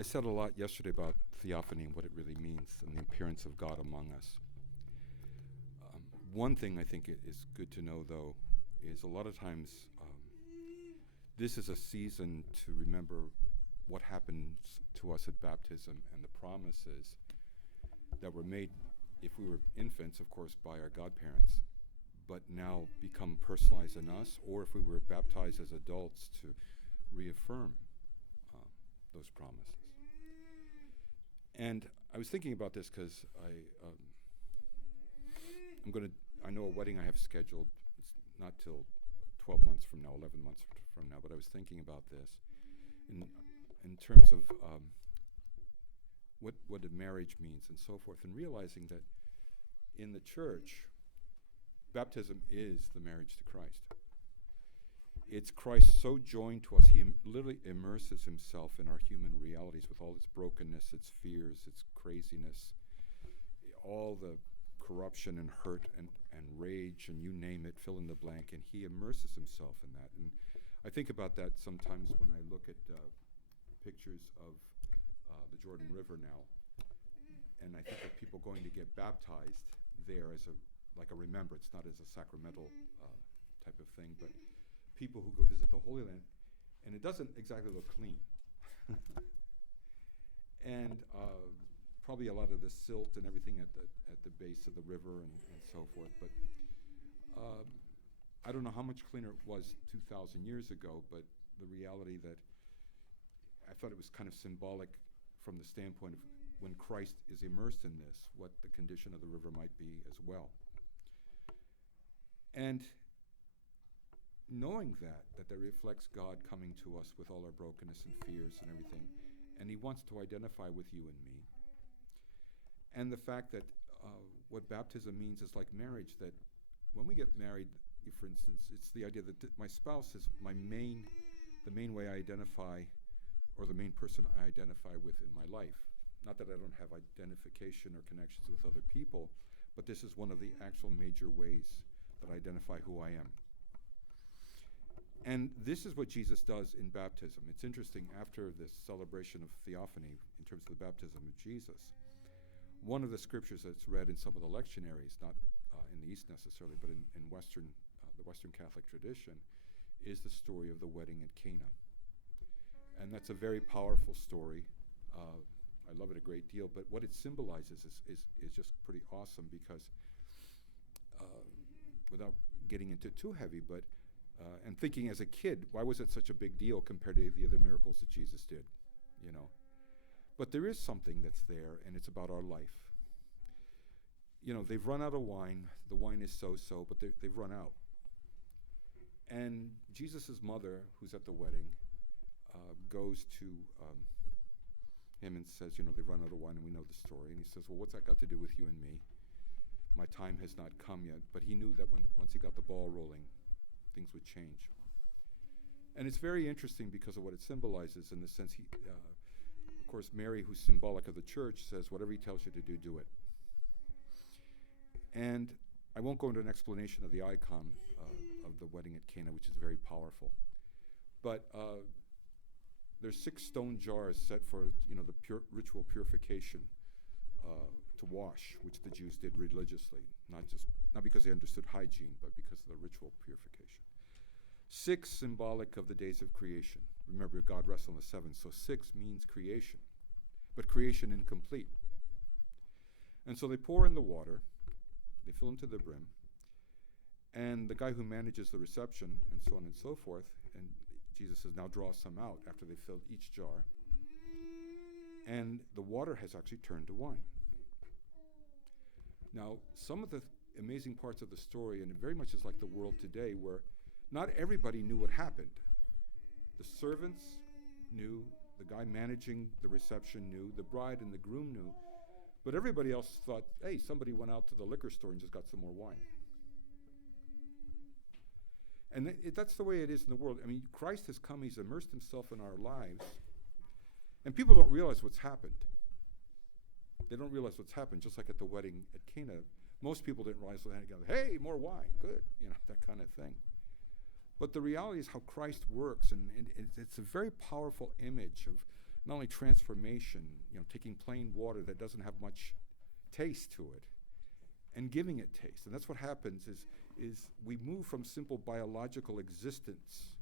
I said a lot yesterday about theophany and what it really means and the appearance of God among us. One thing I think is good to know, though, is a lot of times this is a season to remember what happens to us at baptism and the promises that were made if we were infants, of course, by our godparents, but now become personalized in us, or if we were baptized as adults to reaffirm those promises. And I was thinking about this because I know a wedding I have scheduled. It's not till 12 months from now, 11 months from now, but I was thinking about this in terms of what a marriage means and so forth, and realizing that in the church, baptism is the marriage to Christ. It's Christ so joined to us, he literally immerses himself in our human realities with all its brokenness, its fears, its craziness, all the corruption and hurt and rage, and you name it, fill in the blank, and he immerses himself in that. And I think about that sometimes when I look at pictures of the Jordan River now, and I think of people going to get baptized there as like a remembrance, not as a sacramental type of thing, but people who go visit the Holy Land, and it doesn't exactly look clean. And probably a lot of the silt and everything at the base of the river and so forth. But I don't know how much cleaner it was 2,000 years ago, but the reality that I thought it was kind of symbolic from the standpoint of when Christ is immersed in this, what the condition of the river might be as well. And knowing that reflects God coming to us with all our brokenness and fears and everything, and he wants to identify with you and me. And the fact that what baptism means is like marriage, that when we get married, for instance, it's the idea that my spouse is the main way I identify, or the main person I identify with in my life. Not that I don't have identification or connections with other people, but this is one of the actual major ways that I identify who I am. And this is what Jesus does in baptism. It's interesting, after this celebration of Theophany, in terms of the baptism of Jesus, one of the scriptures that's read in some of the lectionaries, not in the East necessarily, but in the Western Catholic tradition, is the story of the wedding at Cana. And that's a very powerful story. I love it a great deal, but what it symbolizes is just pretty awesome, because without getting into too heavy, but and thinking as a kid, why was it such a big deal compared to the other miracles that Jesus did, you know? But there is something that's there, and it's about our life. You know, they've run out of wine. The wine is so-so, but they've run out. And Jesus' mother, who's at the wedding, goes to him and says, you know, they've run out of wine, and we know the story. And he says, well, what's that got to do with you and me? My time has not come yet. But he knew that once he got the ball rolling, things would change. And it's very interesting because of what it symbolizes, in the sense of course, Mary, who's symbolic of the church, says, whatever he tells you to do, do it. And I won't go into an explanation of the icon of the wedding at Cana, which is very powerful. But there's 6 stone jars set for, you know, the ritual purification to wash, which the Jews did religiously, not because they understood hygiene, but because of the ritual purification. 6 symbolic of the days of creation. Remember, God rests on the 7th, so 6 means creation, but creation incomplete. And so they pour in the water, they fill them to the brim, and the guy who manages the reception and so on and so forth, and Jesus says, now draw some out after they filled each jar, and the water has actually turned to wine. Now, some of the amazing parts of the story, and it very much is like the world today, where not everybody knew what happened. The servants knew, the guy managing the reception knew, the bride and the groom knew, but everybody else thought, hey, somebody went out to the liquor store and just got some more wine. And that's the way it is in the world. I mean, Christ has come, he's immersed himself in our lives, and people don't realize what's happened. They don't realize what's happened, just like at the wedding at Cana. Most people didn't realize what happened. Hey, more wine, good, you know, that kind of thing. But the reality is how Christ works, and it's a very powerful image of not only transformation, taking plain water that doesn't have much taste to it and giving it taste. And that's what happens is we move from simple biological existence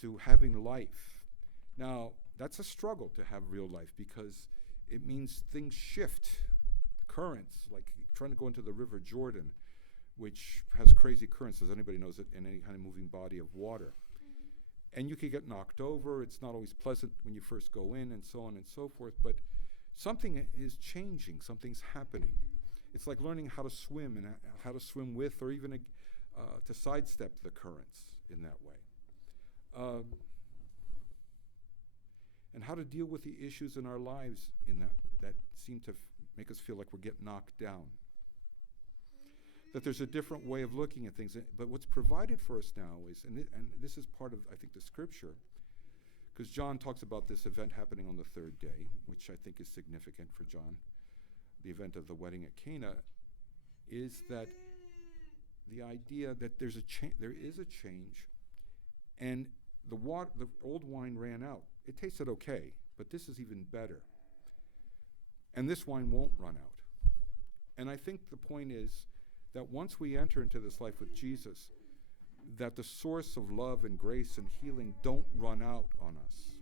to having life. Now, that's a struggle to have real life because it means things shift. Currents, like trying to go into the River Jordan, which has crazy currents, as anybody knows it, in any kind of moving body of water. And you could get knocked over. It's not always pleasant when you first go in and so on and so forth, but something is changing, something's happening. It's like learning how to swim and how to swim with, or even to sidestep the currents in that way. And how to deal with the issues in our lives in that seem to make us feel like we're getting knocked down. That there's a different way of looking at things. But what's provided for us now is, and this is part of, I think, the scripture, because John talks about this event happening on the third day, which I think is significant for John, the event of the wedding at Cana, is that the idea that there is a change, and the old wine ran out. It tasted okay, but this is even better. And this wine won't run out. And I think the point is that once we enter into this life with Jesus, that the source of love and grace and healing don't run out on us.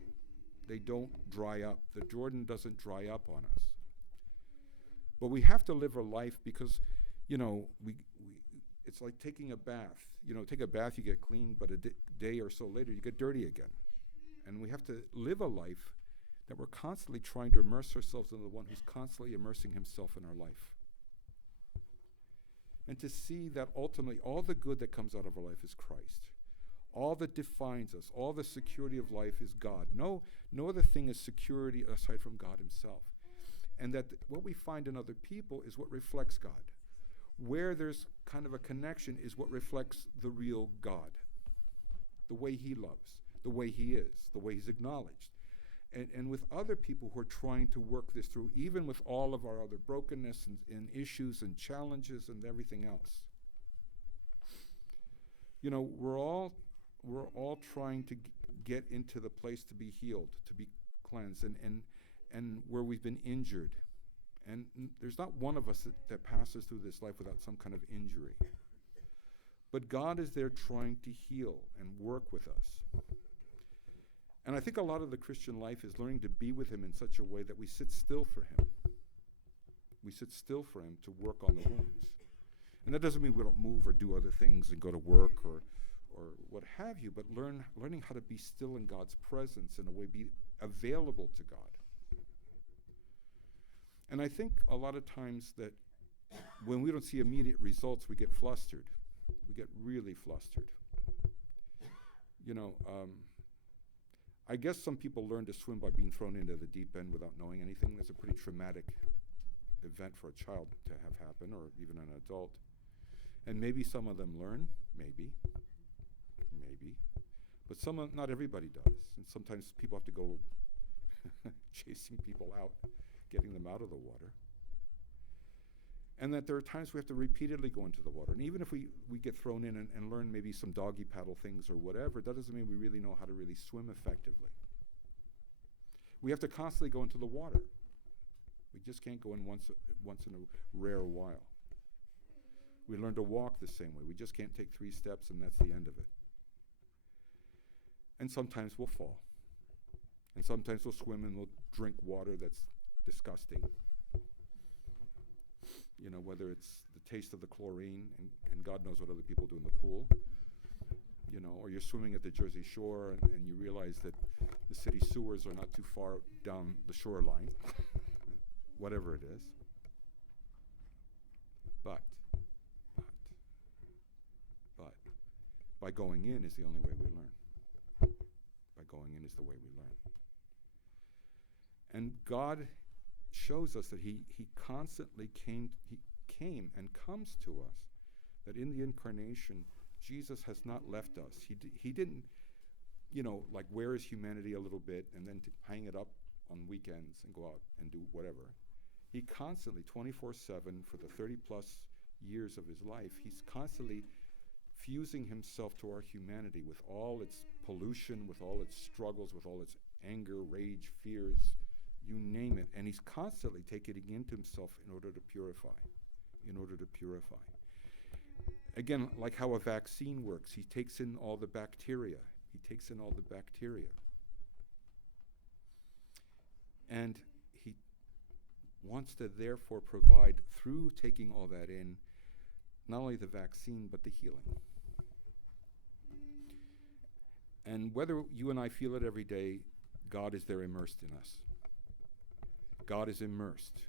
They don't dry up. The Jordan doesn't dry up on us. But we have to live a life because, it's like taking a bath. Take a bath, you get clean, but a day or so later, you get dirty again. And we have to live a life that we're constantly trying to immerse ourselves in the one who's constantly immersing himself in our life. And to see that ultimately all the good that comes out of our life is Christ. All that defines us, all the security of life is God. No other thing is security aside from God himself. And that what we find in other people is what reflects God. Where there's kind of a connection is what reflects the real God. The way he loves, the way he is, the way he's acknowledged. And with other people who are trying to work this through, even with all of our other brokenness and issues and challenges and everything else. We're all trying to get into the place to be healed, to be cleansed, and where we've been injured. And there's not one of us that passes through this life without some kind of injury. But God is there trying to heal and work with us. And I think a lot of the Christian life is learning to be with him in such a way that we sit still for him. We sit still for him to work on the wounds. And that doesn't mean we don't move or do other things and go to work or what have you, but learning how to be still in God's presence in a way, be available to God. And I think a lot of times that when we don't see immediate results, we get flustered. We get really flustered. I guess some people learn to swim by being thrown into the deep end without knowing anything. That's a pretty traumatic event for a child to have happen, or even an adult. And maybe some of them learn, maybe. But not everybody does. And sometimes people have to go chasing people out, getting them out of the water. And that there are times we have to repeatedly go into the water. And even if we get thrown in and learn maybe some doggy paddle things or whatever, that doesn't mean we really know how to really swim effectively. We have to constantly go into the water. We just can't go in once in a rare while. We learn to walk the same way. We just can't take 3 steps and that's the end of it. And sometimes we'll fall. And sometimes we'll swim and we'll drink water that's disgusting. Whether it's the taste of the chlorine, and God knows what other people do in the pool, or you're swimming at the Jersey Shore and you realize that the city sewers are not too far down the shoreline, whatever it is. But, by going in is the only way we learn. By going in is the way we learn. And God shows us that he constantly came and comes to us, that in the incarnation, Jesus has not left us. He didn't, like wear his humanity a little bit and then hang it up on weekends and go out and do whatever. He constantly, 24/7, for the 30 plus years of his life, he's constantly fusing himself to our humanity with all its pollution, with all its struggles, with all its anger, rage, fears, you name it. And he's constantly taking it into himself in order to purify. Again, like how a vaccine works, he takes in all the bacteria. And he wants to therefore provide, through taking all that in, not only the vaccine, but the healing. And whether you and I feel it every day, God is there immersed in us. God is immersed.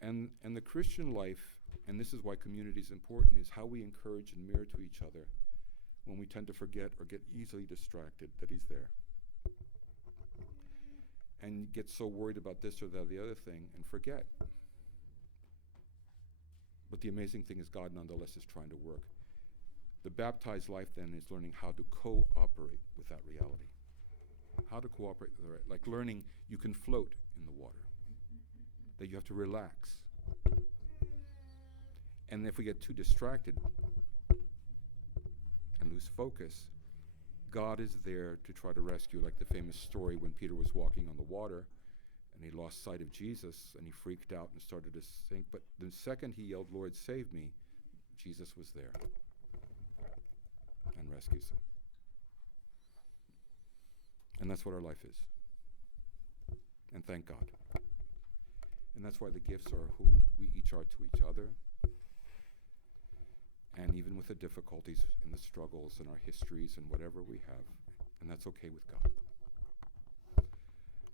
And the Christian life, and this is why community is important, is how we encourage and mirror to each other when we tend to forget or get easily distracted that he's there. And get so worried about this or the other thing and forget. But the amazing thing is God nonetheless is trying to work. The baptized life then is learning how to cooperate with that reality. How to cooperate with it. Like learning you can float in the water. That you have to relax. And if we get too distracted and lose focus, God is there to try to rescue, like the famous story when Peter was walking on the water and he lost sight of Jesus and he freaked out and started to sink. But the second he yelled, "Lord, save me," Jesus was there and rescues him. And that's what our life is. And thank God. And that's why the gifts are who we each are to each other. And even with the difficulties and the struggles and our histories and whatever we have. And that's okay with God.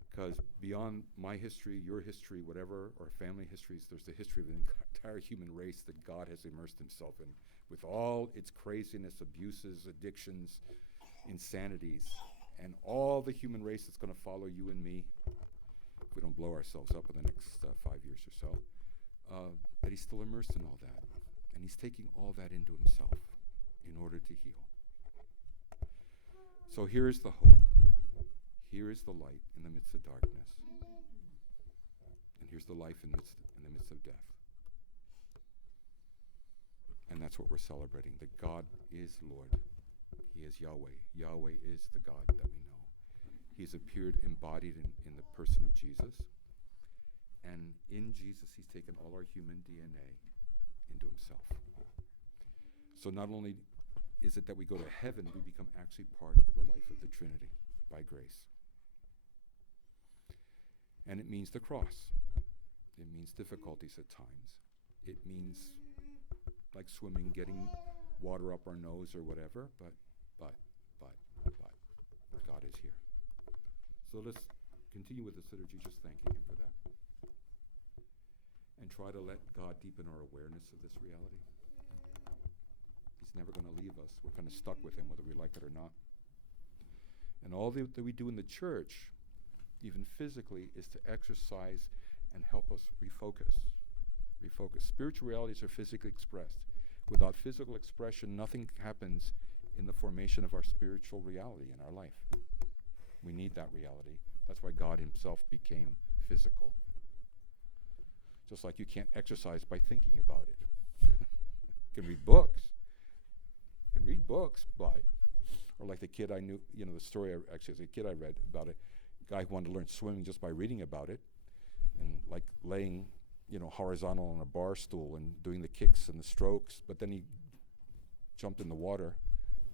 Because beyond my history, your history, whatever, or family histories, there's the history of the entire human race that God has immersed himself in, with all its craziness, abuses, addictions, insanities, and all the human race that's going to follow you and me, if we don't blow ourselves up in the next 5 years or so, that he's still immersed in all that. And he's taking all that into himself in order to heal. So here is the hope. Here is the light in the midst of darkness. And here's the life in the midst of death. And that's what we're celebrating, that God is Lord. He is Yahweh. Yahweh is the God that we know. He's appeared embodied in the person of Jesus. And in Jesus, he's taken all our human DNA into himself. So not only is it that we go to heaven, we become actually part of the life of the Trinity by grace. And it means the cross. It means difficulties at times. It means, like swimming, getting water up our nose or whatever, but God is here. So let's continue with this liturgy, just thanking him for that. And try to let God deepen our awareness of this reality. He's never going to leave us. We're kind of stuck with him whether we like it or not. And all that we do in the church, even physically, is to exercise and help us refocus. Spiritual realities are physically expressed. Without physical expression, nothing happens in the formation of our spiritual reality in our life. We need that reality. That's why God himself became physical. Just like you can't exercise by thinking about it. You can read books. But, or like the kid I knew, the story actually as a kid I read about a guy who wanted to learn swimming just by reading about it, and like laying, horizontal on a bar stool and doing the kicks and the strokes, but then he jumped in the water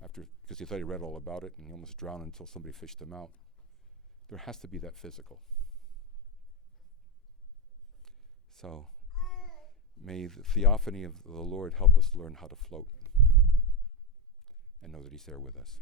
because he thought he read all about it, and he almost drowned until somebody fished him out. There has to be that physical. So may the theophany of the Lord help us learn how to float and know that he's there with us.